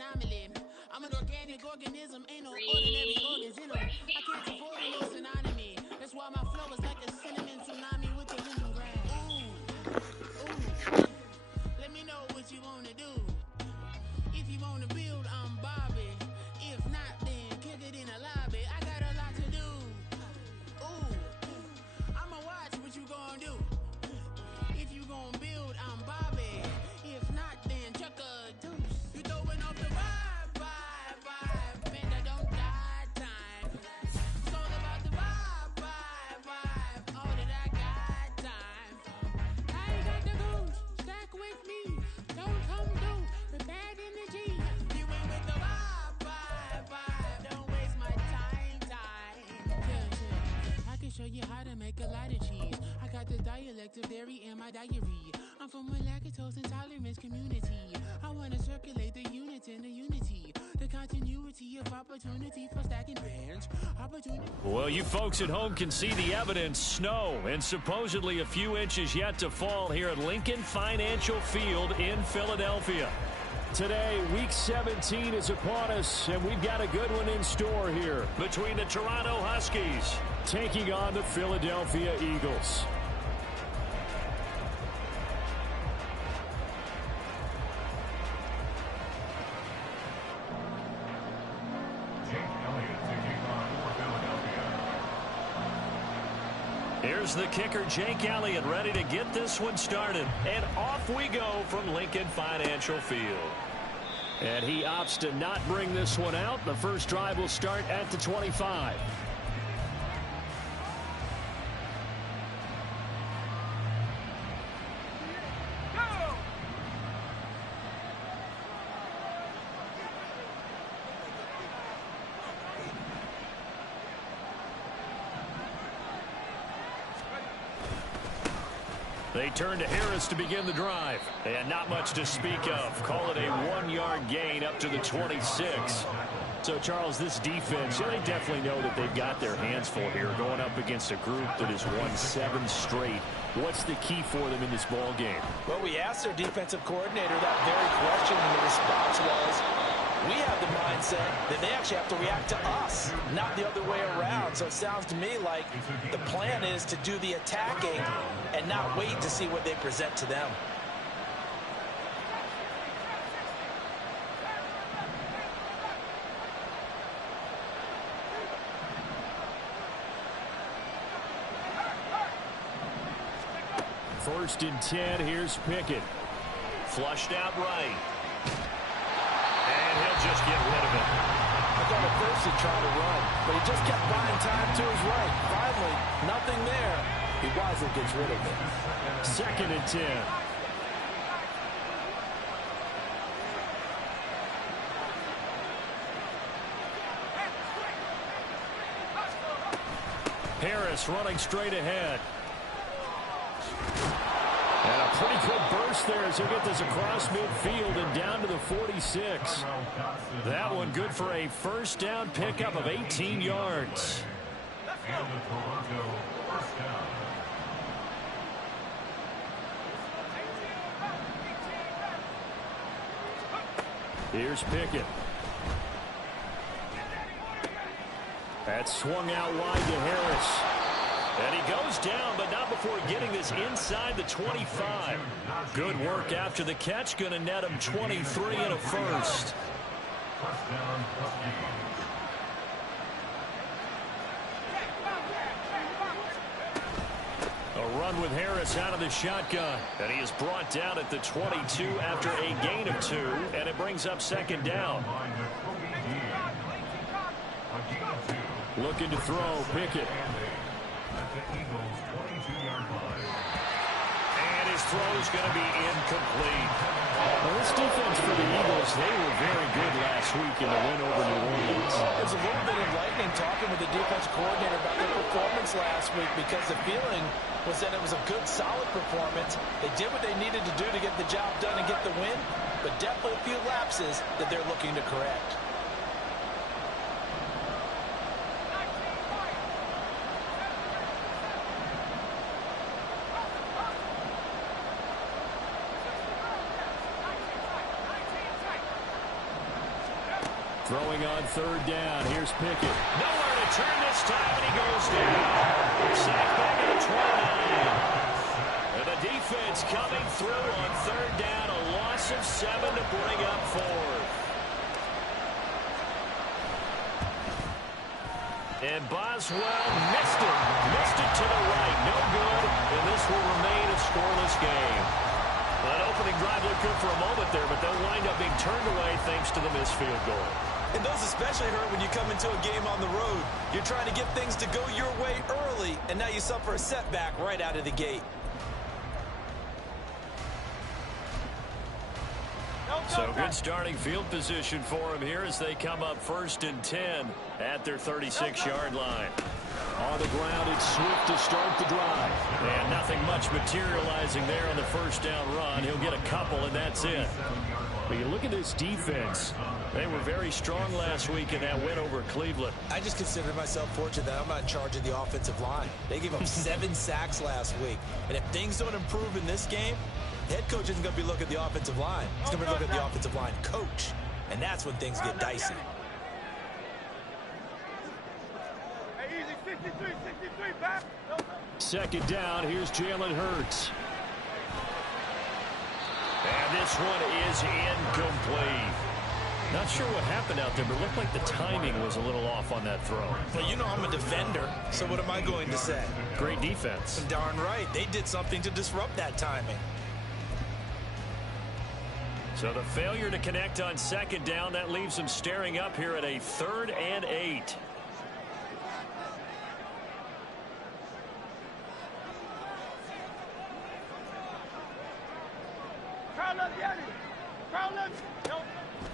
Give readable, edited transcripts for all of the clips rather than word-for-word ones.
anomaly. I'm an organic organism, ain't no ordinary organs in them. I can't afford a no synonymy. That's why my flow is like a cinnamon tsunami with the lemongrass. Ooh, let me know what you wanna do. If you wanna build, I'm Bobby. If not, then kick it in the lobby. I got a lot to do. Ooh, I'ma watch what you gonna do. If you gon' build, I'm Bobby. If not, then chuck a deuce. You throwing off the vibe. Man, that don't die time. It's all about the vibe. All that I got time. I ain't got the goose. Stack with me. Don't come through with bad energy. You ain't with the vibe. Don't waste my time. Yeah. I can show you how to make a lot of cheese. I got the dialect of dairy in my diary. I'm from a lactose intolerance community. I wanna circulate the units in the unity. The continuity of opportunity for stacking bands. Well, you folks at home can see the evidence. Snow and supposedly a few inches yet to fall here at Lincoln Financial Field in Philadelphia. Today, Week 17 is upon us, and we've got a good one in store here between the Toronto Huskies taking on the Philadelphia Eagles. Here's the kicker, Jake Elliott, ready to get this one started. And off we go from Lincoln Financial Field. And he opts to not bring this one out. The first drive will start at the 25. They turn to Harris to begin the drive. And not much to speak of. Call it a 1-yard gain up to the 26. So, Charles, this defense, they definitely know that they've got their hands full here going up against a group that has won 7 straight. What's the key for them in this ball game? Well, we asked their defensive coordinator that very question, and the response was, we have the mindset that they actually have to react to us, not the other way around. So it sounds to me like the plan is to do the attacking and not wait to see what they present to them. First and 10, here's Pickett. Flushed out right. And he'll just get rid of it. I thought at first he'd try to run, but he just kept buying time to his right. Finally, nothing there. He wisely gets rid of it. Second and 10. Harris running straight ahead. And a pretty good burst there as he'll get this across midfield and down to the 46. That one good for a first down pickup of 18 yards. Here's Pickett. That's swung out wide to Harris. And he goes down, but not before getting this inside the 25. Good work after the catch. Going to net him 23 and a first. A run with Harris out of the shotgun. And he is brought down at the 22 after a gain of 2. And it brings up second down. Looking to throw, Pickett. And his throw is going to be incomplete. Well, this defense for the Eagles, they were very good last week in the win over New Orleans. It was a little bit enlightening talking with the defense coordinator about their performance last week, because the feeling was that it was a good, solid performance. They did what they needed to do to get the job done and get the win, but definitely a few lapses that they're looking to correct. Throwing on third down. Here's Pickett. Nowhere to turn this time, and he goes down. Sacked back at the 29. And the defense coming through on third down. A loss of 7 to bring up fourth. And Boswell missed it. Missed it to the right. No good. And this will remain a scoreless game. That opening drive looked good for a moment there, but they'll wind up being turned away thanks to the missed field goal. And those especially hurt when you come into a game on the road. You're trying to get things to go your way early, and now you suffer a setback right out of the gate. So good starting field position for him here as they come up 1st and 10 at their 36-yard line. On the ground, it's Swift to start the drive. And nothing much materializing there on the first down run. He'll get a couple, and that's it. But you look at this defense. They were very strong last week in that win over Cleveland. I just consider myself fortunate that I'm not in charge of the offensive line. They gave up 7 sacks last week. And if things don't improve in this game, the head coach isn't going to be looking at the offensive line. He's going to be looking at the offensive line coach. And that's when things get dicey. Second down, here's Jalen Hurts. And this one is incomplete. Not sure what happened out there, but it looked like the timing was a little off on that throw. Well, you know I'm a defender, so what am I going to say? Great defense. Darn right. They did something to disrupt that timing. So the failure to connect on second down, that leaves them staring up here at a 3rd and 8.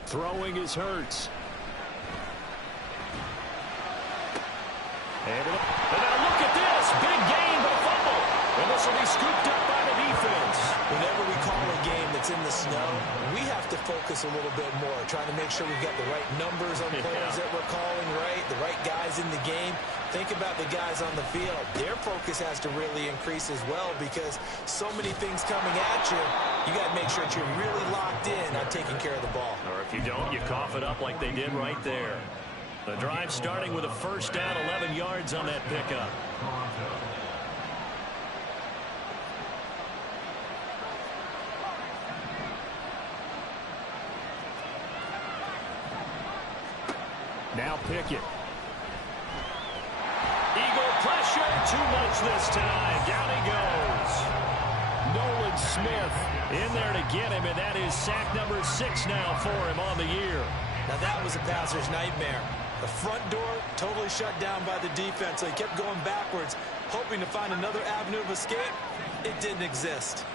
Throwing is Hurts. And now look at this. Big gain, but a fumble. And this will be scooped up by the defense. Whenever we call a game that's in the snow, we have to focus a little bit more, trying to make sure we've got the right numbers on players that we're calling right, the right guys in the game. Think about the guys on the field. Their focus has to really increase as well because so many things coming at you, you got to make sure that you're really locked in on taking care of the ball. Or if you don't, you cough it up like they did right there. The drive starting with a first down, 11 yards on that pickup. Now Pickett. Eagle pressure, too much this time. Down he goes. Nolan Smith in there to get him, and that is sack number 6 now for him on the year. Now that was a passer's nightmare. The front door totally shut down by the defense, so he kept going backwards, hoping to find another avenue of escape. It didn't exist.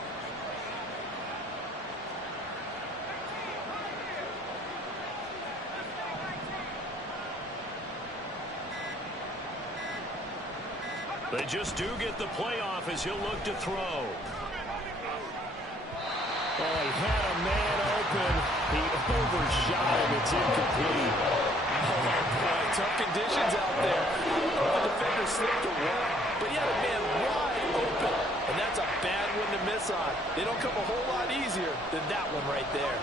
They just do get the playoff as he'll look to throw. Oh, he had a man open. He overshot him. It's incomplete. Oh, boy, tough conditions out there. The defender slipped away, but he had a man wide open. And that's a bad one to miss on. They don't come a whole lot easier than that one right there.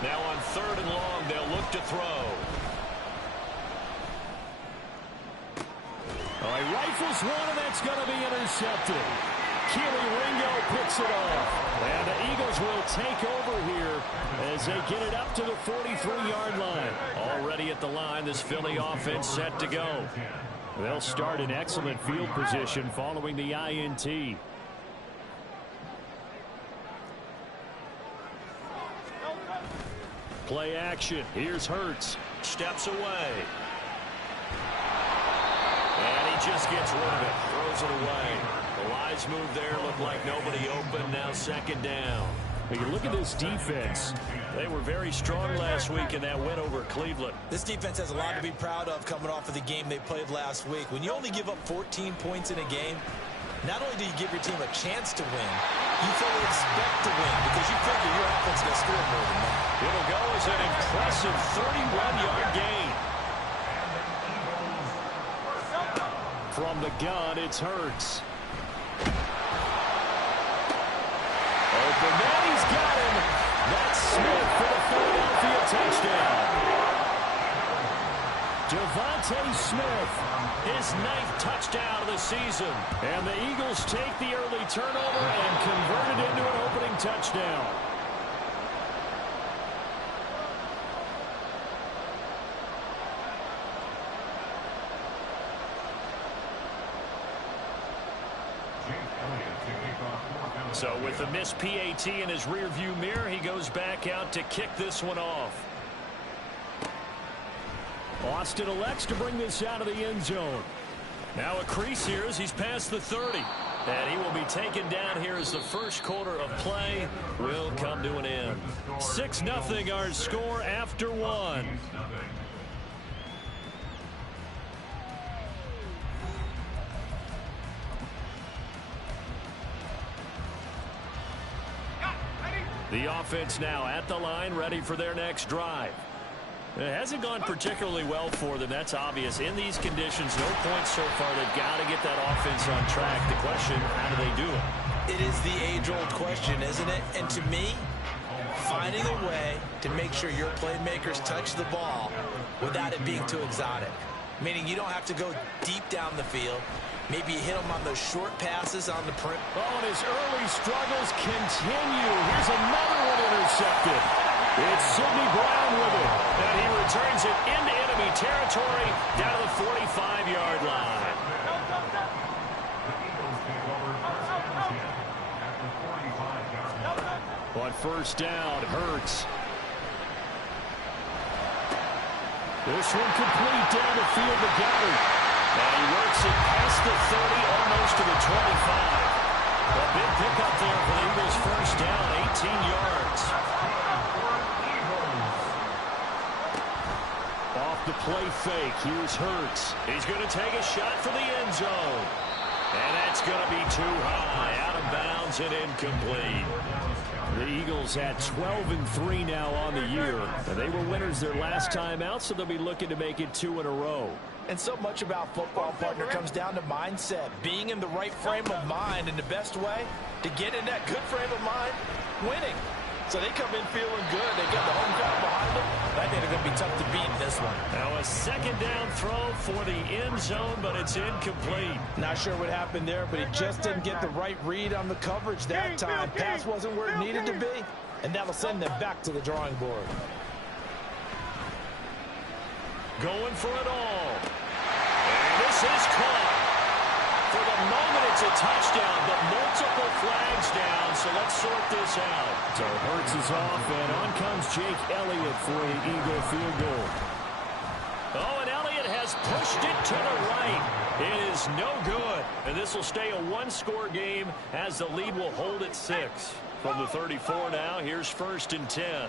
Now on 3rd and long, they'll look to throw. Oh, he rifles one, and that's going to be intercepted. Keely Ringo picks it off. And the Eagles will take over here as they get it up to the 43-yard line. Already at the line, this Philly offense set to go. They'll start in excellent field position following the INT. Play action. Here's Hurts. Steps away. And he just gets rid of it. Throws it away. The Lions move there. Look like nobody open. Now 2nd down. But you look at this defense. They were very strong last week in that win over Cleveland. This defense has a lot to be proud of coming off of the game they played last week. When you only give up 14 points in a game, not only do you give your team a chance to win, you fully expect to win because you figure your offense is going to score more than that. It'll go as an impressive 31-yard gain. From the gun, it's Hurts. Open man, he's got him. touchdown. Devontae Smith, his 9th touchdown of the season. And the Eagles take the early turnover and convert it into an opening touchdown. So with the missed PAT in his rearview mirror, he goes back out to kick this one off. Austin elects to bring this out of the end zone. Now a crease here as he's past the 30. And he will be taken down here as the first quarter of play will come to an end. 6-0 our score after one. The offense now at the line, ready for their next drive. It hasn't gone particularly well for them. That's obvious. In these conditions, no points so far. They've got to get that offense on track. The question, how do they do it? It is the age-old question, isn't it? And to me, finding a way to make sure your playmakers touch the ball without it being too exotic. Meaning you don't have to go deep down the field. Maybe you hit them on those short passes on the print. Oh, and his early struggles continue. Here's another one intercepted. It's Sidney Brown with it. And he returns it into enemy territory down to the 45-yard line. On first down, Hurts. This one complete down the field to Goddard. And he works it past the 30, almost to the 25. A big pickup there for the Eagles' first down, 18 yards. Off the play fake, here's Hurts. He's going to take a shot for the end zone. And that's going to be too high, out of bounds and incomplete. The Eagles at 12-3 now on the year. And they were winners their last time out, so they'll be looking to make it 2 in a row. And so much about football, partner, comes down to mindset. Being in the right frame of mind, and the best way to get in that good frame of mind, winning. So they come in feeling good. They got the home crowd behind them. I think they're going to be tough to beat in this one. Now a second down throw for the end zone, but it's incomplete. Not sure what happened there, but he just didn't get the right read on the coverage that time. Pass wasn't where it needed to be, and that'll send them back to the drawing board. Going for it all. And this is caught. For the moment, it's a touchdown, but multiple flags down, so let's sort this out. So Hurts is off, and on comes Jake Elliott for the Eagle field goal. Oh, and Elliott has pushed it to the right. It is no good, and this will stay a one-score game as the lead will hold at 6. From the 34 now, here's 1st and 10.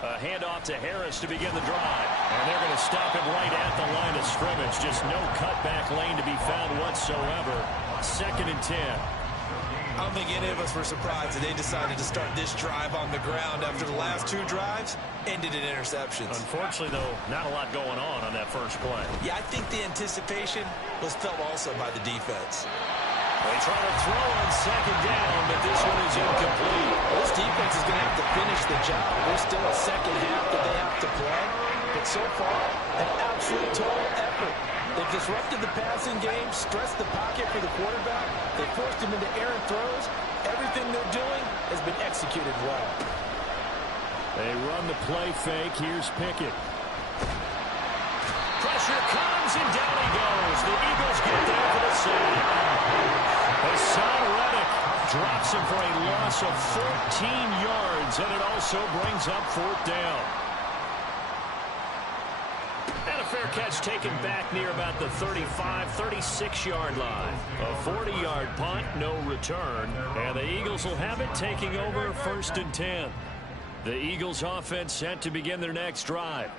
A handoff to Harris to begin the drive. And they're going to stop him right at the line of scrimmage. Just no cutback lane to be found whatsoever. 2nd and 10. I don't think any of us were surprised that they decided to start this drive on the ground after the last 2 drives ended in interceptions. Unfortunately, though, not a lot going on that first play. Yeah, I think the anticipation was felt also by the defense. They try to throw on 2nd down, but this one is incomplete. This defense is going to have to finish the job. There's still a second half that they have to play. But so far, an absolute total effort. They've disrupted the passing game, stressed the pocket for the quarterback. They forced him into errant throws. Everything they're doing has been executed well. They run the play fake. Here's Pickett. Pressure comes, and down he goes. The Eagles get there for the save. Hassan Reddick drops him for a loss of 14 yards, and it also brings up 4th down. And a fair catch taken back near about the 35, 36-yard line. A 40-yard punt, no return, and the Eagles will have it taking over 1st and 10. The Eagles offense set to begin their next drive.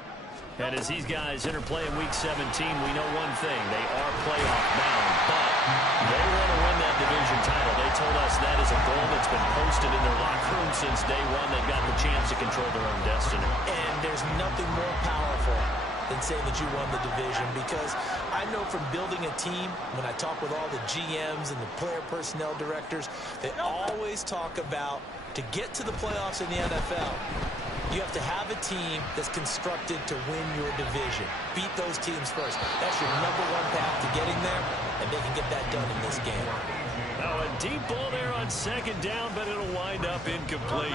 And as these guys interplay in Week 17, we know one thing. They are playoff bound, but they want to win that division title. They told us that is a goal that's been posted in their locker room since day one. They've got the chance to control their own destiny. And there's nothing more powerful than saying that you won the division, because I know from building a team, when I talk with all the GMs and the player personnel directors, they always talk about To get to the playoffs in the NFL, you have to have a team that's constructed to win your division. Beat those teams first. That's your #1 path to getting there, and they can get that done in this game. Now a deep ball there on second down, but it'll wind up incomplete.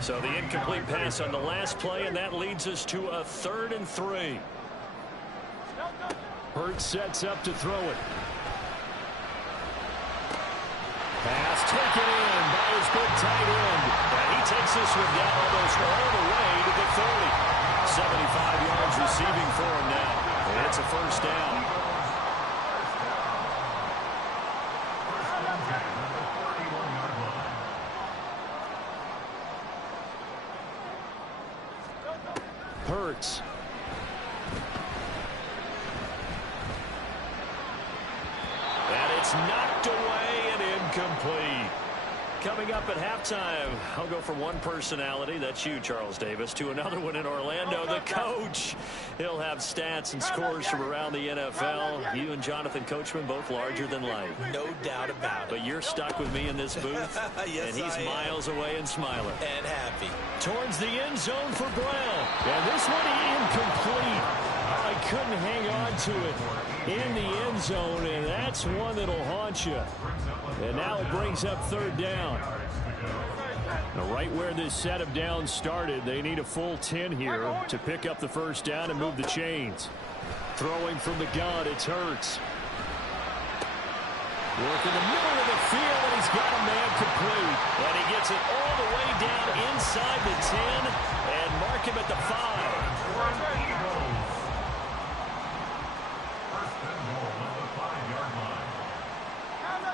So the incomplete pass on the last play, and that leads us to a 3rd and 3. Hurts sets up to throw it. Pass taken in by his big tight end. And he takes this one down almost all the way to the 30. 75 yards receiving for him now. And it's a 1st down. Hurts. And it's knocked away and incomplete. Coming up at halftime, I'll go from one personality, that's you, Charles Davis, to another one in Orlando, the coach. He'll have stats and scores from around the NFL. You and Jonathan Coachman both larger than life. No doubt about it. But you're stuck with me in this booth, yes, and he's miles away and smiling. And happy. Towards the end zone for Brown. And this one incomplete. I couldn't hang on to it in the end zone, and that's one that'll haunt you. And now it brings up 3rd down. Now right where this set of downs started, they need a full 10 here to pick up the 1st down and move the chains. Throwing from the gun, it's Hurts. Work in the middle of the field, and he's got a man complete. And he gets it all the way down inside the 10 and mark him at the 5.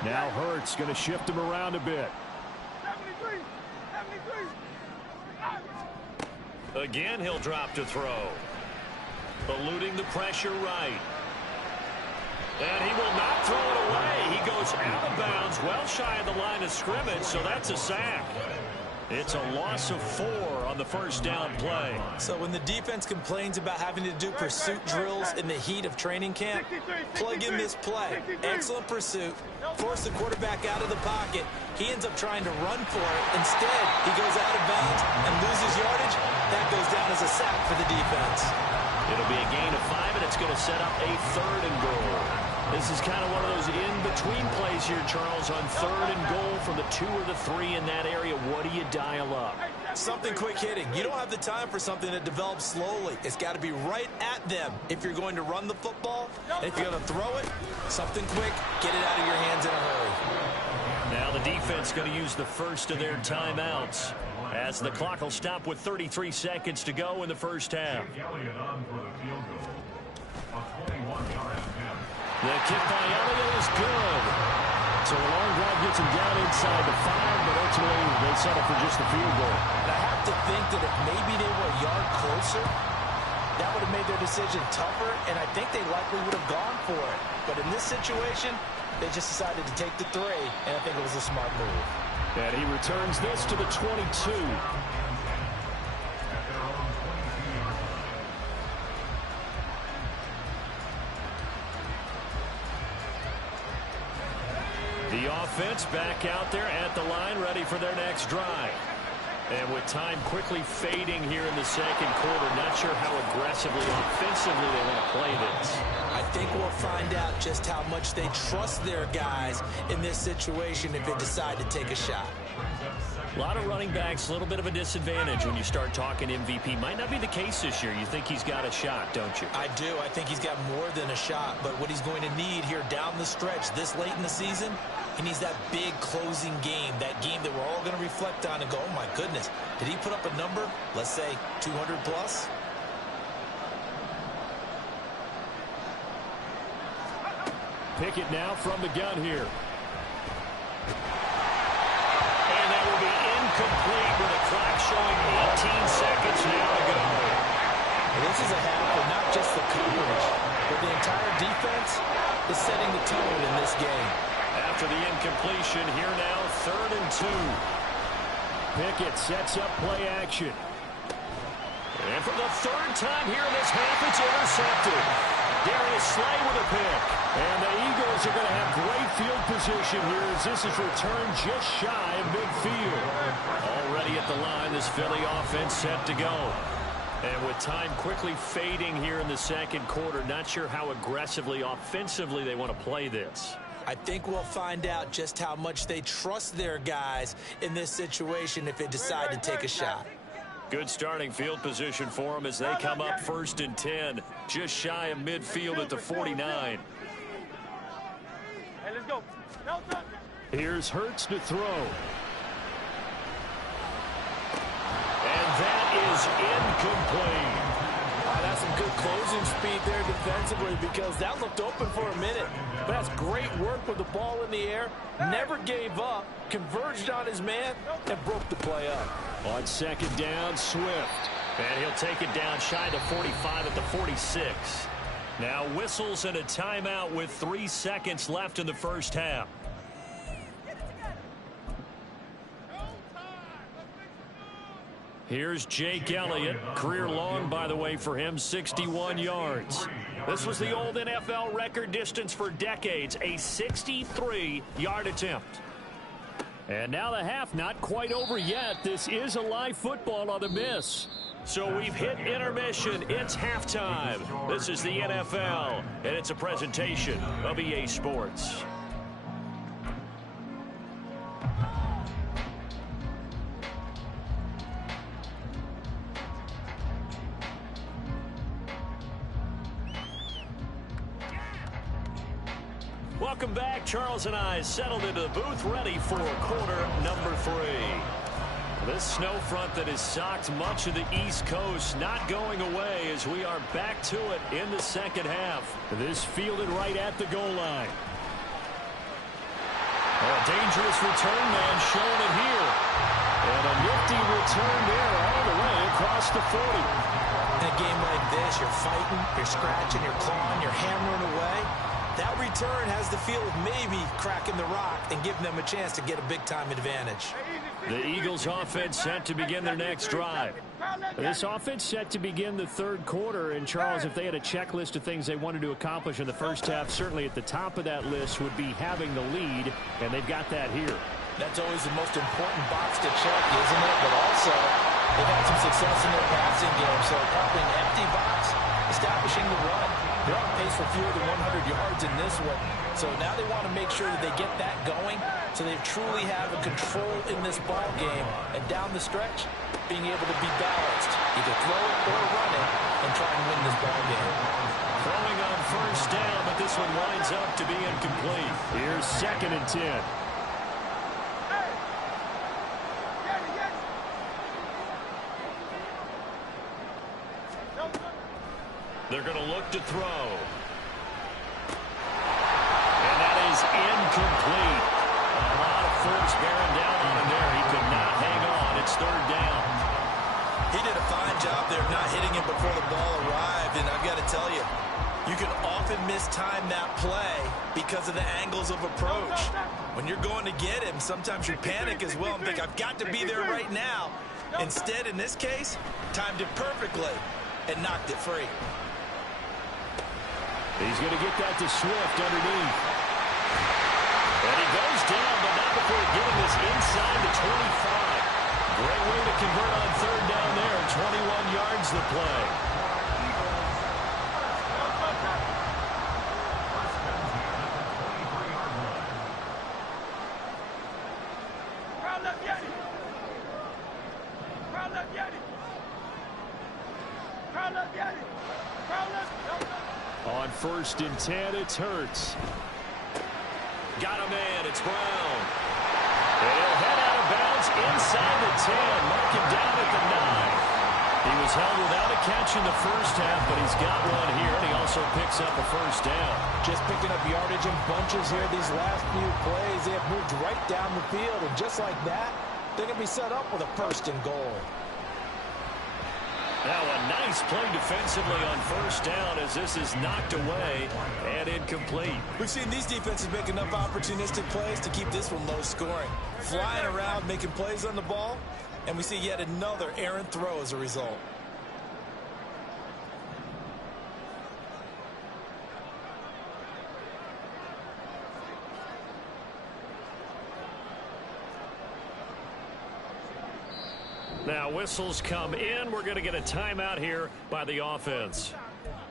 Now Hurts going to shift him around a bit. Again, he'll drop to throw. Eluding the pressure right. And he will not throw it away. He goes out of bounds, well shy of the line of scrimmage, so that's a sack. It's a loss of 4 on the 1st down play. So when the defense complains about having to do pursuit drills in the heat of training camp, plug in this play. Excellent pursuit. Force the quarterback out of the pocket. He ends up trying to run for it. Instead, he goes out of bounds and loses yardage. That goes down as a sack for the defense. It'll be a gain of 5, and it's going to set up a 3rd and goal. This is kind of one of those in-between plays here, Charles, on 3rd and goal from the 2 or the 3 in that area. What do you dial up? Something quick hitting. You don't have the time for something that develops slowly. It's got to be right at them if you're going to run the football. And if you're going to throw it, something quick, get it out of your hands in a hurry. Now the defense going to use the first of their timeouts as the clock will stop with 33 seconds to go in the 1st half. The kick by Elliott is good. So a long drive gets him down inside the 5, but ultimately they settle for just the field goal. And I have to think that if maybe they were a yard closer, that would have made their decision tougher, and I think they likely would have gone for it. But in this situation, they just decided to take the 3, and I think it was a smart move. And he returns this to the 22. The offense back out there at the line, ready for their next drive. And with time quickly fading here in the 2nd quarter, not sure how aggressively, offensively they want to play this. I think we'll find out just how much they trust their guys in this situation if they decide to take a shot. A lot of running backs, a little bit of a disadvantage when you start talking MVP. Might not be the case this year. You think he's got a shot, don't you? I do. I think he's got more than a shot. But what he's going to need here down the stretch this late in the season, he needs that big closing game, that game that we're all going to reflect on and go, oh, my goodness, did he put up a number, let's say 200 plus? Pickett now from the gun here. And that will be incomplete with a clock showing 18 seconds now to go. This is a half where not just the coverage, but the entire defense is setting the tone in this game. After the incompletion, here now, 3rd and 2. Pickett sets up play action. And for the 3rd time here in this half, it's intercepted. Darius Slay with a pick. And the Eagles are going to have great field position here as this is returned just shy of midfield. Already at the line, this Philly offense set to go. And with time quickly fading here in the second quarter, not sure how aggressively, offensively they want to play this. I think we'll find out just how much they trust their guys in this situation if they decide to take a shot. Good starting field position for them as they come up 1st and 10, just shy of midfield at the 49. Hey, let's go. Here's Hurts to throw. And that is incomplete. That's some good closing speed there defensively because that looked open for a minute. But that's great work with the ball in the air. Never gave up, converged on his man, and broke the play up. On 2nd down, Swift. And he'll take it down shy to 45 at the 46. Now whistles and a timeout with 3 seconds left in the first half. Here's Jake Elliott. Career long, by the way, for him, 61 yards. This was the old NFL record distance for decades, a 63-yard attempt. And now the half not quite over yet. This is a live football on the miss. So we've hit intermission. It's halftime. This is the NFL, and it's a presentation of EA Sports. Welcome back. Charles and I settled into the booth, ready for quarter number 3. This snow front that has socked much of the East Coast not going away as we are back to it in the second half. This fielded right at the goal line. A dangerous return man showing it here. And a nifty return there all the way across the 40. In a game like this, you're fighting, you're scratching, you're clawing, you're hammering away. That return has the feel of maybe cracking the rock and giving them a chance to get a big-time advantage. The Eagles offense set to begin their next drive. This offense set to begin the third quarter. And, Charles, if they had a checklist of things they wanted to accomplish in the first half, certainly at the top of that list would be having the lead, and they've got that here. That's always the most important box to check, isn't it? But also, they've had some success in their passing game, so probably an empty box, establishing the run. They're on pace for fewer than 100 yards in this one. So now they want to make sure that they get that going so they truly have a control in this ball game. And down the stretch, being able to be balanced. Either throw it or run it and try and win this ball game. Throwing on 1st down, but this one winds up to be incomplete. Here's 2nd and 10. They're going to look to throw. And that is incomplete. A lot of force bearing down on him there. He could not hang on. It's 3rd down. He did a fine job there not hitting him before the ball arrived. And I've got to tell you, you can often mistime that play because of the angles of approach. When you're going to get him, sometimes you panic as well and think, I've got to be there right now. Instead, in this case, timed it perfectly and knocked it free. He's going to get that to Swift underneath. And he goes down, but not before getting this inside the 25. Great way to convert on 3rd down there. 21 yards the play. On 1st and 10, it's Hurts. Got a man, it's Brown. And he'll head out of bounds inside the 10. Mark him down at the 9. He was held without a catch in the first half, but he's got one here, and he also picks up a 1st down. Just picking up yardage in bunches here these last few plays. They have moved right down the field, and just like that, they're going to be set up with a 1st and goal. Now a nice play defensively on 1st down as this is knocked away and incomplete. We've seen these defenses make enough opportunistic plays to keep this one low scoring. Flying around, making plays on the ball, and we see yet another errant throw as a result. Now whistles come in. We're going to get a timeout here by the offense.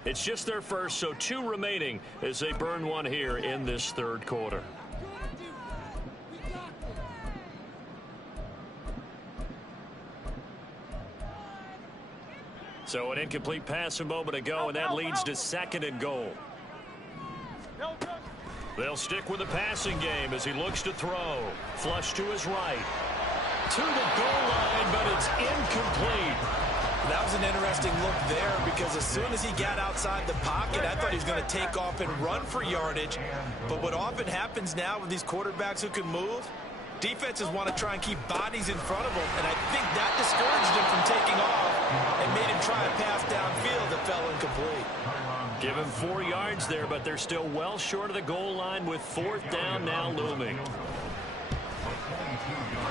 It's just their first, so 2 remaining as they burn one here in this third quarter. So an incomplete pass a moment ago, and that leads to 2nd and goal. They'll stick with the passing game as he looks to throw. Flush to his right. To the goal line, but it's incomplete. That was an interesting look there because as soon as he got outside the pocket, I thought he was going to take off and run for yardage. But what often happens now with these quarterbacks who can move, defenses want to try and keep bodies in front of them, and I think that discouraged him from taking off and made him try a pass downfield that fell incomplete. Give him 4 yards there, but they're still well short of the goal line with 4th down now looming.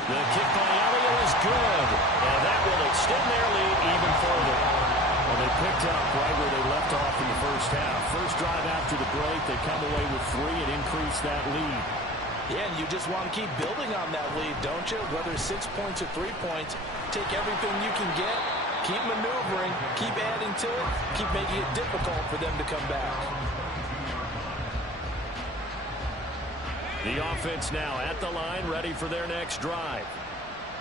The kick by Elliott is good, and that will extend their lead even further. Well, they picked up right where they left off in the first half. First drive after the break, they come away with 3 and increase that lead. Yeah, and you just want to keep building on that lead, don't you? Whether it's 6 points or 3 points, take everything you can get, keep maneuvering, keep adding to it, keep making it difficult for them to come back. The offense now at the line, ready for their next drive.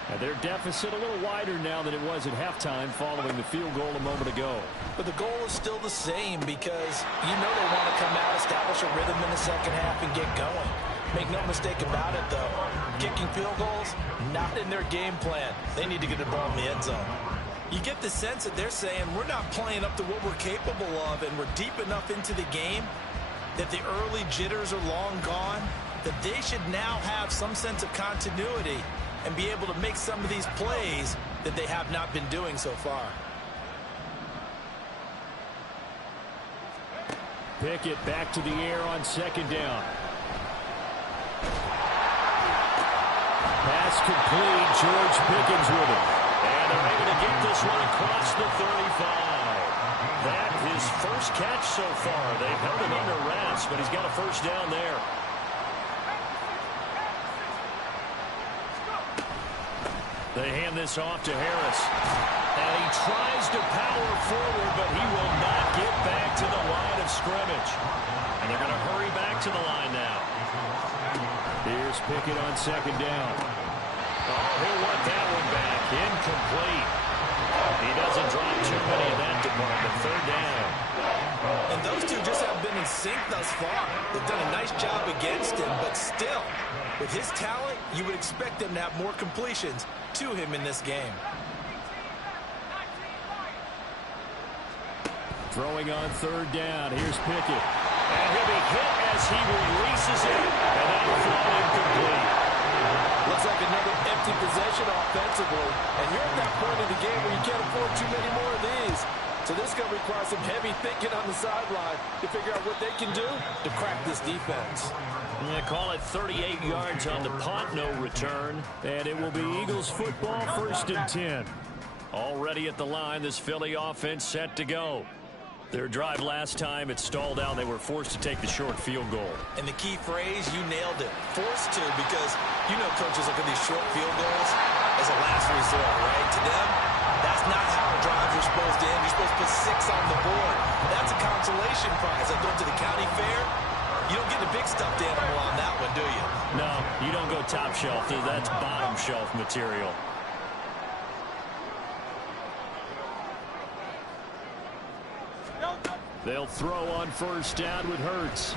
And their deficit a little wider now than it was at halftime following the field goal a moment ago. But the goal is still the same because you know they want to come out, establish a rhythm in the second half, and get going. Make no mistake about it, though. Kicking field goals, not in their game plan. They need to get the ball in the end zone. You get the sense that they're saying we're not playing up to what we're capable of, and we're deep enough into the game that the early jitters are long gone, that they should now have some sense of continuity and be able to make some of these plays that they have not been doing so far. Pickett back to the air on 2nd down. Pass complete. George Pickens with it. And they're able to get this one across the 35. That his first catch so far. They've held him under wraps, but he's got a first down there. They hand this off to Harris. And he tries to power forward, but he will not get back to the line of scrimmage. And they're going to hurry back to the line now. Here's Pickett on 2nd down. Oh, he'll want that one back. Incomplete. He doesn't drop too many in that department. 3rd down. And those two just haven't been in sync thus far. They've done a nice job against him, but still, with his talent, you would expect them to have more completions to him in this game. Throwing on 3rd down. Here's Pickett. And he'll be hit as he releases it. And that'll fall incomplete. Looks like another empty possession offensively. And you're at that point in the game where you can't afford too many more of these. So this is going to require some heavy thinking on the sideline to figure out what they can do to crack this defense. Yeah, call it 38 yards on the punt, no return. And it will be Eagles football, 1st and 10. Already at the line, this Philly offense set to go. Their drive last time, it stalled out. They were forced to take the short field goal. And the key phrase, you nailed it. Forced to, because you know coaches look at these short field goals as a last resort, right? To them, that's not how drives are supposed to end. You're supposed to put 6 on the board. That's a consolation prize. I go to the county fair. You don't get a big stuffed animal on that one, do you? No, you don't go top shelf. That's bottom shelf material. They'll throw on 1st down with Hurts.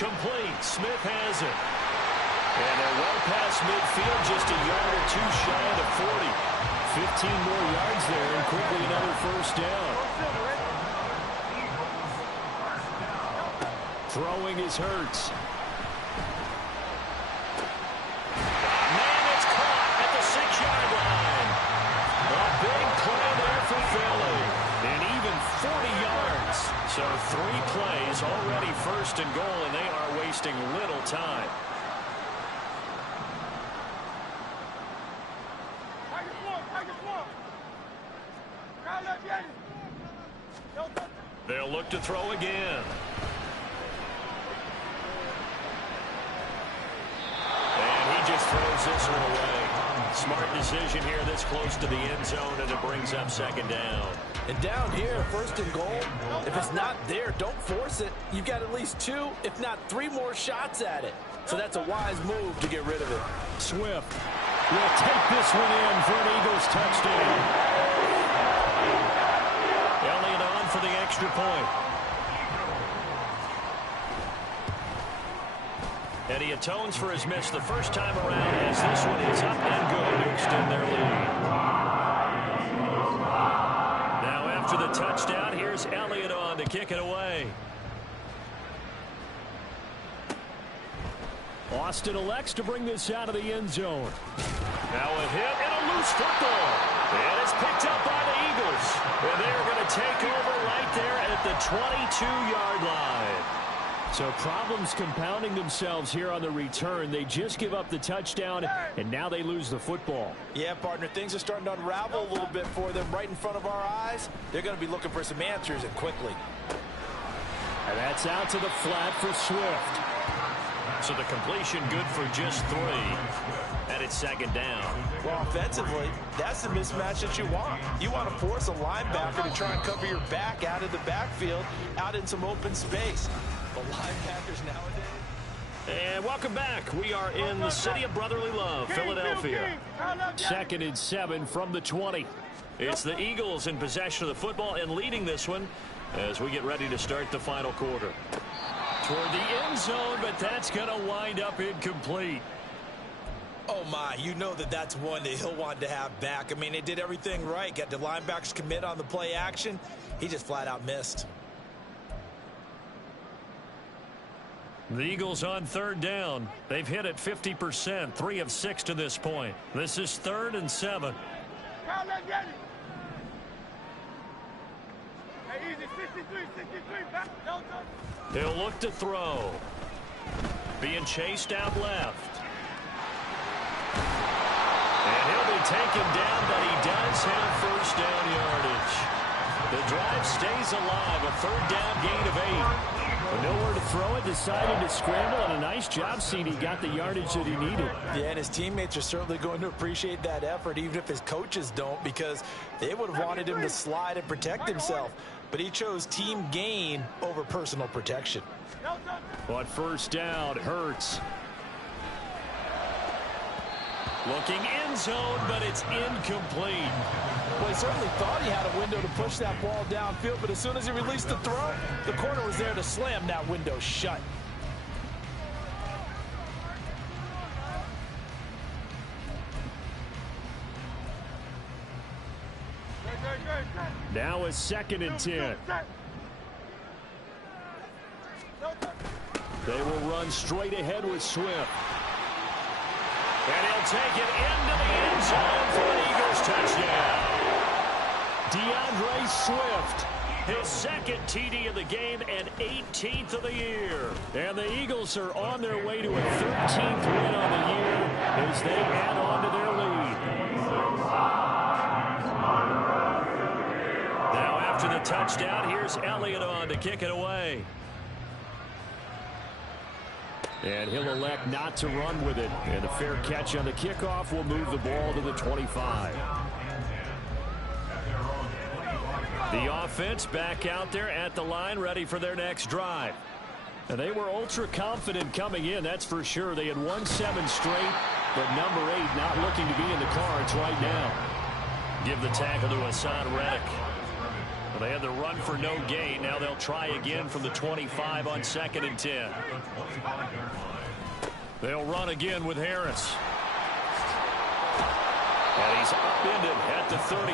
Complete. Smith has it. And they're well past midfield, just a yard or 2 shy of the 40. 15 more yards there, and quickly another 1st down. Throwing is Hurts. Man, it's caught at the 6-yard line. A big play there for Philly. And even 40 yards. So 3 plays, already 1st and goal, and they are wasting little time. They'll look to throw again. And he just throws this one away. Smart decision here this close to the end zone, and it brings up second down. And down here, first and goal, if it's not there, don't force it. You've got at least 2, if not 3 more shots at it. So that's a wise move to get rid of it. Swift will take this one in for an Eagles touchdown. Elliott on for the extra point. And he atones for his miss the first time around as this one is up and good to extend their lead. Now after the touchdown, here's Elliott on to kick it away. Austin elects to bring this out of the end zone. Now a hit and a loose football. And it's picked up by the Eagles. And they're going to take over right there at the 22-yard line. So problems compounding themselves here on the return. They just give up the touchdown, and now they lose the football. Yeah, partner, things are starting to unravel a little bit for them right in front of our eyes. They're going to be looking for some answers, and quickly. And that's out to the flat for Swift. So the completion good for just 3. And it's second down. Well, offensively, that's the mismatch that you want. You want to force a linebacker to try and cover your back out of the backfield, out in some open space. The linebackers nowadays. And welcome back. We are in the city of brotherly love, Philadelphia. 2nd and 7 from the 20. It's the Eagles in possession of the football and leading this one as we get ready to start the final quarter. Toward the end zone, but that's going to wind up incomplete. Oh, my. You know that's one that he'll want to have back. I mean, they did everything right. Got the linebackers commit on the play action. He just flat out missed. The Eagles on 3rd down. They've hit it 50%, 3 of 6 to this point. This is 3rd and 7. He'll look to throw. Being chased out left. And he'll be taken down, but he does have first down yardage. The drive stays alive, a 3rd down gain of 8. Nowhere to throw it, decided to scramble, and a nice job seeing he got the yardage that he needed. Yeah, and his teammates are certainly going to appreciate that effort, even if his coaches don't, because they would have wanted him to slide and protect himself. But he chose team gain over personal protection. But first down hurts. Looking end zone, but it's incomplete. Well, he certainly thought he had a window to push that ball downfield, but as soon as he released the throw, the corner was there to slam that window shut. Now a 2nd and 10. They will run straight ahead with Swift. And he'll take it into the end zone for an Eagles touchdown. DeAndre Swift, his 2nd TD of the game and 18th of the year. And the Eagles are on their way to a 13th win on the year as they add on to their lead. Now after the touchdown, here's Elliott on to kick it away. And he'll elect not to run with it. And a fair catch on the kickoff will move the ball to the 25. The offense back out there at the line, ready for their next drive. And they were ultra confident coming in, that's for sure. They had won 7 straight, but number 8 not looking to be in the cards right now. Give the tackle to Hassan Reddick. Well, they had the run for no gain. Now they'll try again from the 25 on 2nd and 10. They'll run again with Harris. And he's upended at the 33,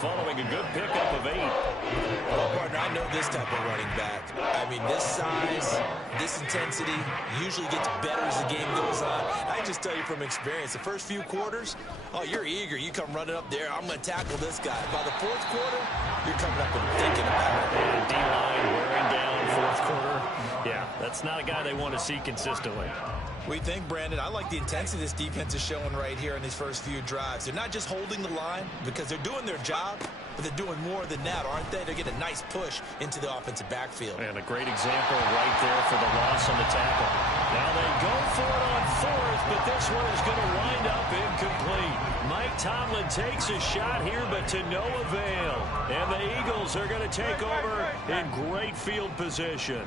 following a good pickup of 8. Well, partner, I know this type of running back. I mean, this size, this intensity usually gets better as the game goes on. I just tell you from experience, the first few quarters, oh, you're eager. You come running up there, I'm going to tackle this guy. By the 4th quarter, you're coming up and thinking about it. And D-line wearing down 4th quarter. Yeah, that's not a guy they want to see consistently. We think, Brandon, I like the intensity this defense is showing right here in these first few drives. They're not just holding the line because they're doing their job, but they're doing more than that, aren't they? They're getting a nice push into the offensive backfield. And a great example right there for the loss on the tackle. Now they go for it on 4th, but this this one is going to wind up incomplete. Mike Tomlin takes a shot here, but to no avail. And the Eagles are going to take over in great field position.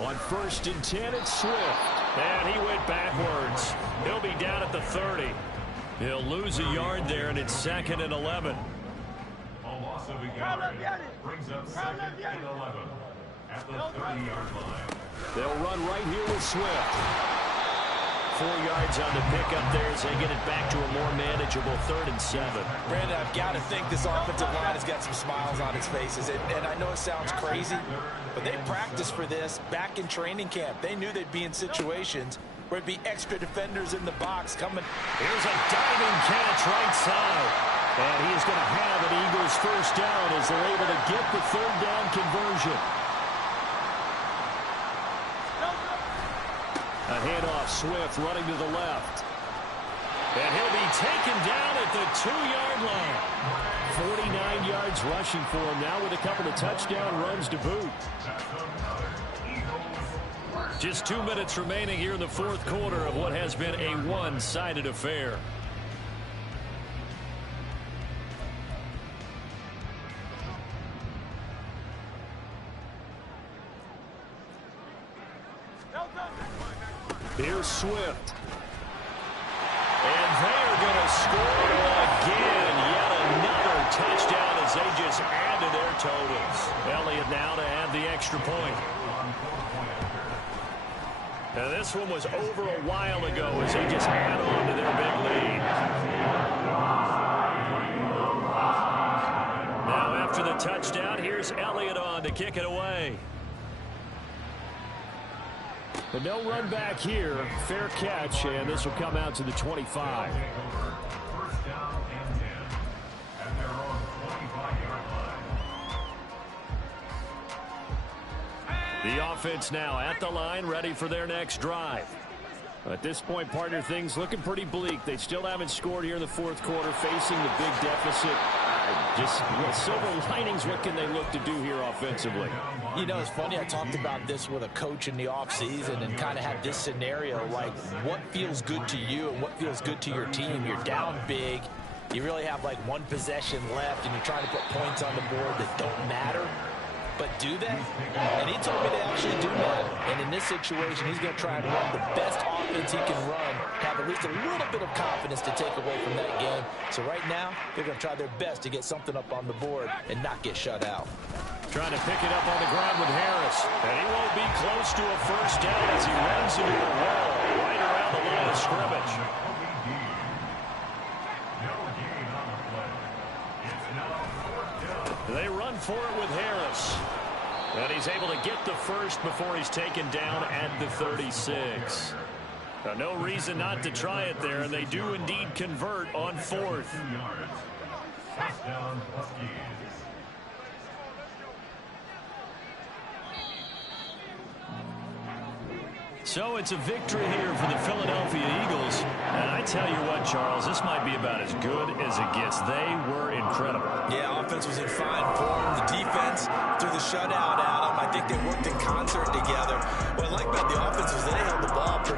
On 1st and 10, it's Swift. And he went backwards. He'll be down at the 30. He'll lose a yard there, and it's 2nd and 11. A loss of a yard brings up 2nd and 11 at the 30-yard line. They'll run right here with Swift. 4 yards on the pickup there as they get it back to a more manageable 3rd and 7. Brandon, I've got to think this offensive line has got some smiles on its faces. And I know it sounds crazy, but they practiced for this back in training camp. They knew they'd be in situations where it'd be extra defenders in the box coming. Here's a diving catch right side. And he is going to have an Eagles first down as they're able to get the 3rd down conversion. A handoff, Swift running to the left. And he'll be taken down at the 2-yard line. 49 yards rushing for him now with a couple of touchdown runs to boot. Just 2 minutes remaining here in the 4th quarter of what has been a one-sided affair. Here's Swift. And they are going to score again. Yet another touchdown as they just add to their totals. Elliott now to add the extra point. Now this one was over a while ago as they just add on to their big lead. Now after the touchdown, here's Elliott on to kick it away. But no run back here. Fair catch, and this will come out to the 25. First down and 10 at their own 25-yard line. The offense now at the line, ready for their next drive. At this point, partner, things looking pretty bleak. They still haven't scored here in the 4th quarter, facing the big deficit. Just silver linings, what can they look to do here offensively? You know, it's funny, I talked about this with a coach in the offseason and kind of had this scenario, like what feels good to you and what feels good to your team. You're down big. You really have like 1 possession left, and you're trying to put points on the board that don't matter. But do they? And he told me they actually do matter. And in this situation, he's going to try and run the best offense he can run, have at least a little bit of confidence to take away from that game. So right now, they're going to try their best to get something up on the board and not get shut out. Trying to pick it up on the ground with Harris. And he won't be close to a first down as he runs into a wall right around the line of scrimmage. They run for it with Harris. And he's able to get the first before he's taken down at the 36. Now, no reason not to try it there, and they do indeed convert on 4th. First down, Huskies. So it's a victory here for the Philadelphia Eagles. And I tell you what, Charles, this might be about as good as it gets. They were incredible. Yeah, offense was in fine form. The defense threw the shutout at them. I think they worked in concert together. What I like about the offense was they